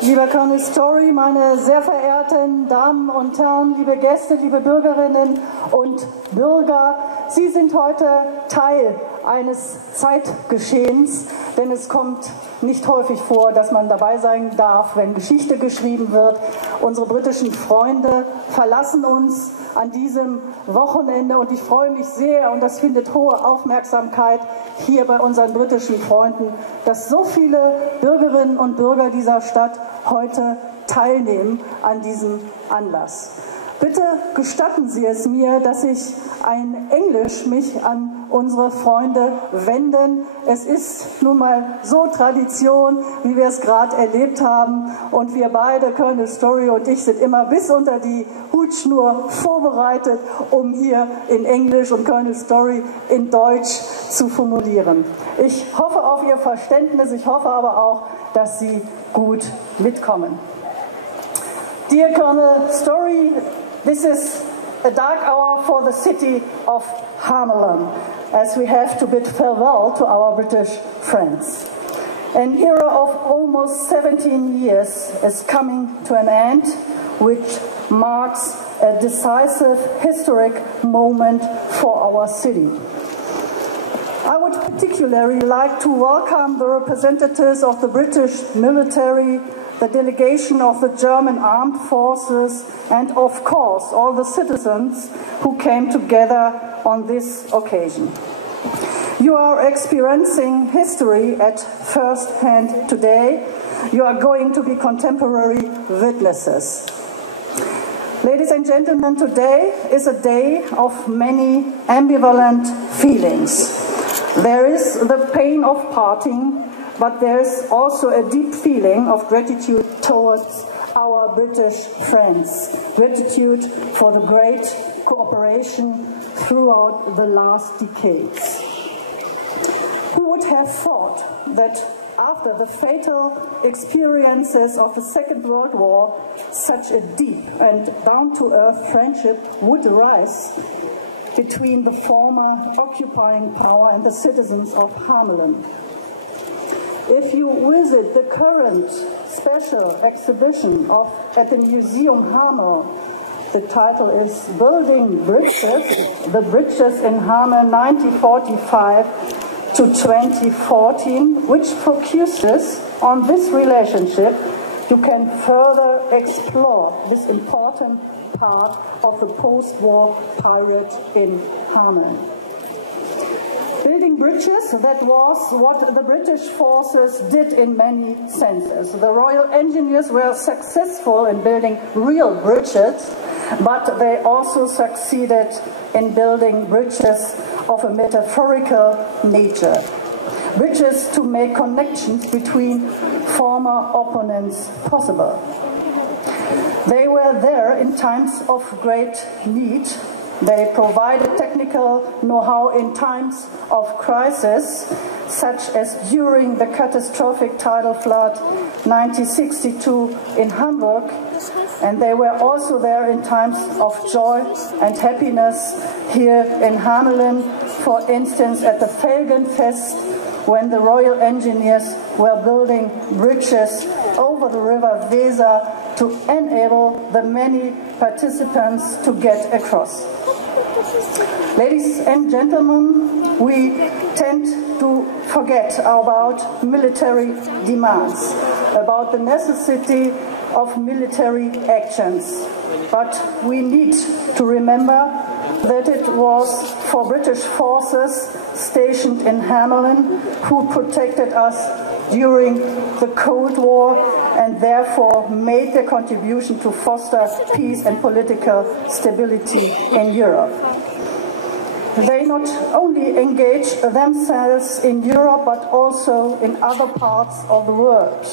Lieber Colonel Story, meine sehr verehrten Damen und Herren, liebe Gäste, liebe Bürgerinnen und Bürger, Sie sind heute Teil eines Zeitgeschehens, denn es kommt nicht häufig vor, dass man dabei sein darf, wenn Geschichte geschrieben wird. Unsere britischen Freunde verlassen uns an diesem Wochenende und ich freue mich sehr, und das findet hohe Aufmerksamkeit hier bei unseren britischen Freunden, dass so viele Bürgerinnen und Bürger dieser Stadt heute teilnehmen an diesem Anlass. Bitte gestatten Sie es mir, dass ich ein Englisch mich an unsere Freunde wenden. Es ist nun mal so Tradition, wie wir es gerade erlebt haben. Und wir beide, Colonel Story und ich, sind immer bis unter die Hutschnur vorbereitet, um hier in Englisch und Colonel Story in Deutsch zu formulieren. Ich hoffe auf Ihr Verständnis, ich hoffe aber auch, dass Sie gut mitkommen. Dear Colonel Story, this is a dark hour for the city of Hameln, as we have to bid farewell to our British friends. An era of almost 17 years is coming to an end, which marks a decisive historic moment for our city. I would particularly like to welcome the representatives of the British military, the delegation of the German armed forces, and of course all the citizens who came together on this occasion. You are experiencing history at first hand today. You are going to be contemporary witnesses. Ladies and gentlemen, today is a day of many ambivalent feelings. There is the pain of parting, but there's also a deep feeling of gratitude towards our British friends. Gratitude for the great cooperation throughout the last decades. Who would have thought that after the fatal experiences of the Second World War, such a deep and down-to-earth friendship would arise between the former occupying power and the citizens of Hameln? If you visit the current special exhibition at the Museum Hameln, the title is Building Bridges, the Bridges in Hameln 1945 to 2014, which focuses on this relationship, you can further explore this important part of the post-war period in Hameln. Building bridges, that was what the British forces did in many senses. The Royal Engineers were successful in building real bridges, but they also succeeded in building bridges of a metaphorical nature. Bridges to make connections between former opponents possible. They were there in times of great need. They provided technical know-how in times of crisis, such as during the catastrophic tidal flood 1962 in Hamburg, and they were also there in times of joy and happiness here in Hameln, for instance at the Felgenfest, when the Royal Engineers were building bridges over the river Weser to enable the many participants to get across. Ladies and gentlemen, we tend to forget about military demands, about the necessity of military actions. But we need to remember that it was for British forces stationed in Hameln who protected us during the Cold War and therefore made their contribution to foster peace and political stability in Europe. They not only engaged themselves in Europe but also in other parts of the world,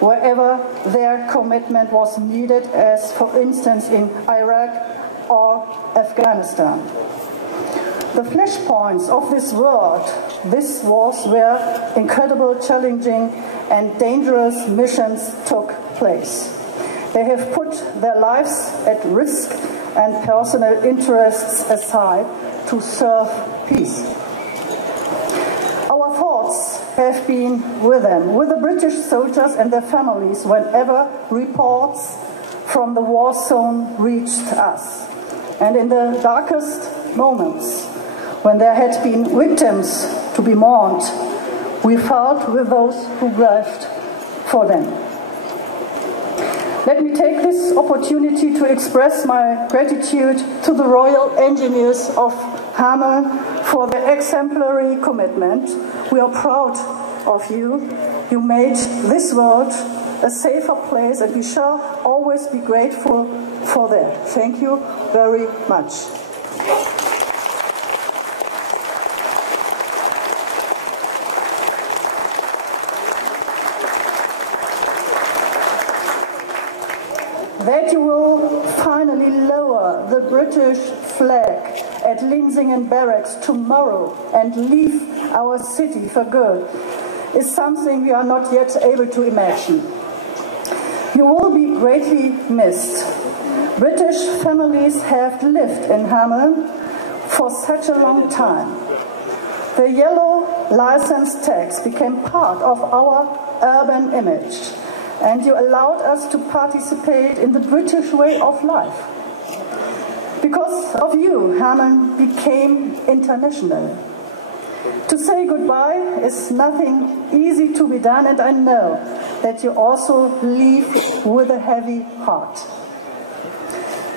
wherever their commitment was needed, as for instance in Iraq or Afghanistan. The flashpoints of this world, this was where incredible, challenging and dangerous missions took place. They have put their lives at risk and personal interests aside to serve peace. Our thoughts have been with them, with the British soldiers and their families whenever reports from the war zone reached us. And in the darkest moments, when there had been victims to be mourned, we felt with those who grieved for them. Let me take this opportunity to express my gratitude to the Royal Engineers of Hameln for their exemplary commitment. We are proud of you. You made this world a safer place, and we shall always be grateful for that. Thank you very much. That you will finally lower the British flag at Linsingen Barracks tomorrow and leave our city for good is something we are not yet able to imagine. You will be greatly missed. British families have lived in Hameln for such a long time. The yellow license tags became part of our urban image, and you allowed us to participate in the British way of life. Because of you, Hameln became international. To say goodbye is nothing easy to be done, and I know that you also leave with a heavy heart.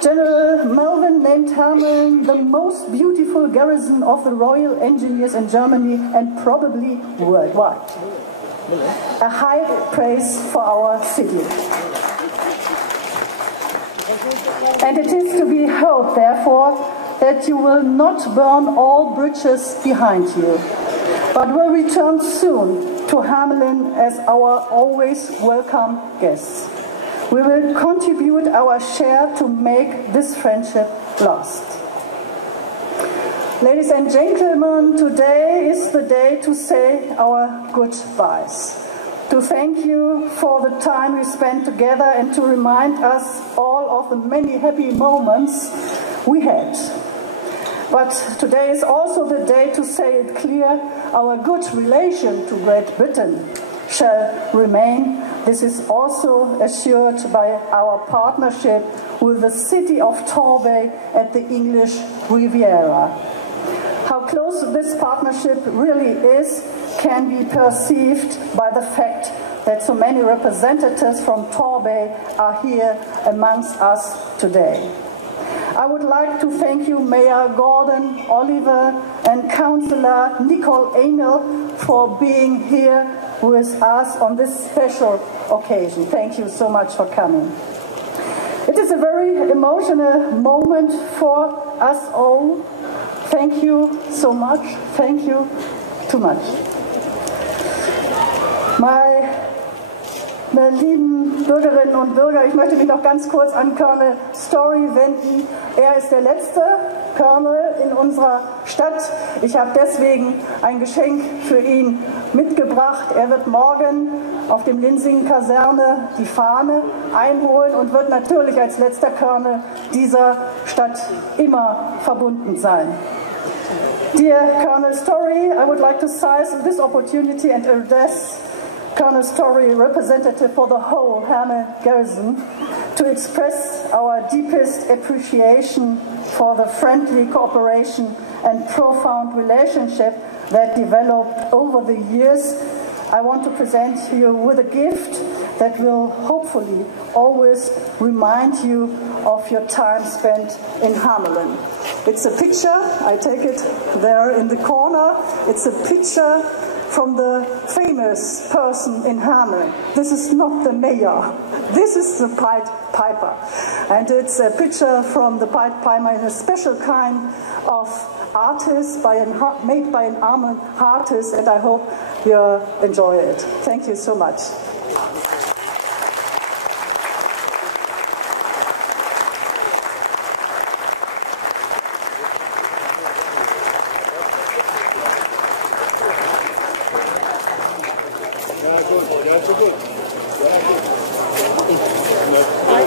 General Melvin named Hameln the most beautiful garrison of the Royal Engineers in Germany and probably worldwide. A high praise for our city. And it is to be hoped, therefore, that you will not burn all bridges behind you, but will return soon to Hameln as our always welcome guests. We will contribute our share to make this friendship last. Ladies and gentlemen, today is the day to say our goodbyes, to thank you for the time we spent together and to remind us all of the many happy moments we had. But today is also the day to say it clear, our good relation to Great Britain shall remain. This is also assured by our partnership with the city of Torbay at the English Riviera. How close this partnership really is can be perceived by the fact that so many representatives from Torbay are here amongst us today. I would like to thank you, Mayor Gordon Oliver and Councillor Nicole Emil, for being here with us on this special occasion. Thank you so much for coming. It is a very emotional moment for us all. Thank you so much. Thank you too much. Meine lieben Bürgerinnen und Bürger, ich möchte mich noch ganz kurz an Colonel Story wenden. Er ist der letzte Colonel in unserer Stadt. Ich habe deswegen ein Geschenk für ihn mitgebracht. Er wird morgen auf dem Linsingen-Kaserne die Fahne einholen und wird natürlich als letzter Colonel dieser Stadt immer verbunden sein. Dear Colonel Story, I would like to seize this opportunity and address Colonel Story, representative for the whole Hameln garrison, to express our deepest appreciation for the friendly cooperation and profound relationship that developed over the years. I want to present you with a gift that will hopefully always remind you of your time spent in Hameln. It's a picture, I take it there in the corner, it's a picture from the famous person in Hameln. This is not the mayor, this is the Pied Piper. And it's a picture from the Pied Piper in a special kind of artist, made by an Hameln artist, and I hope you enjoy it. Thank you so much. Ja, gut.